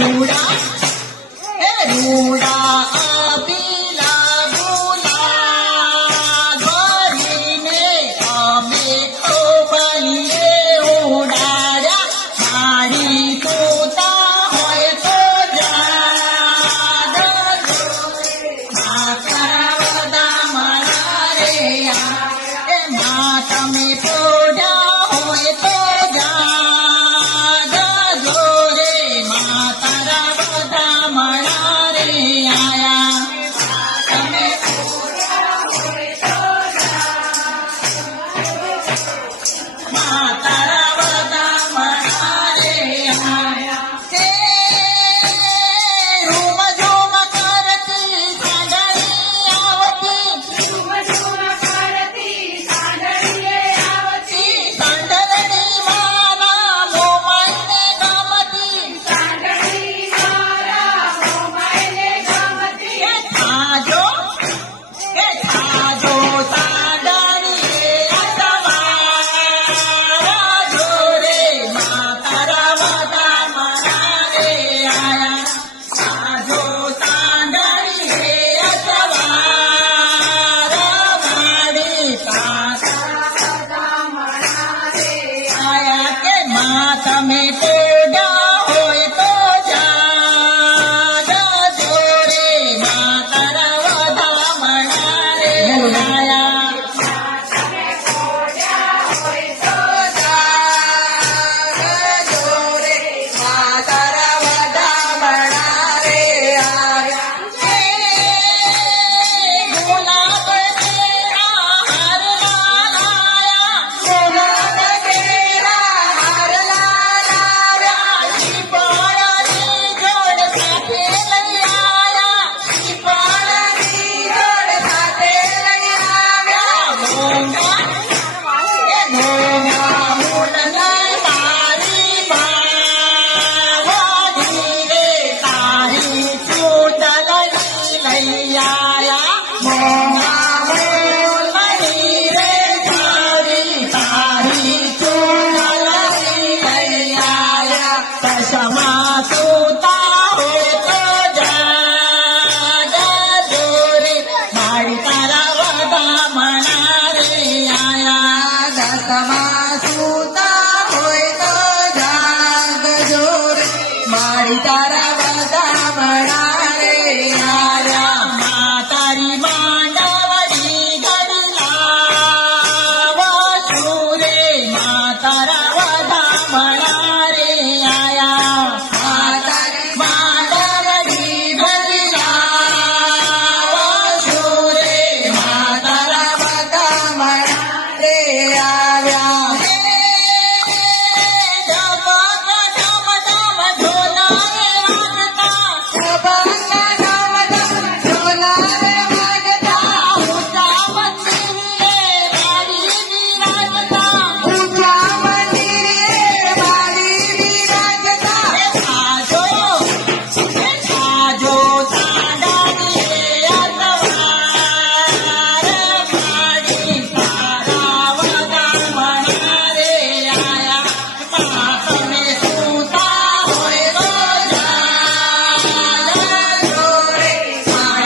भूला ए पीला भूला गोरी में हमें तो बलिए उड़ाया सारी तोता Mà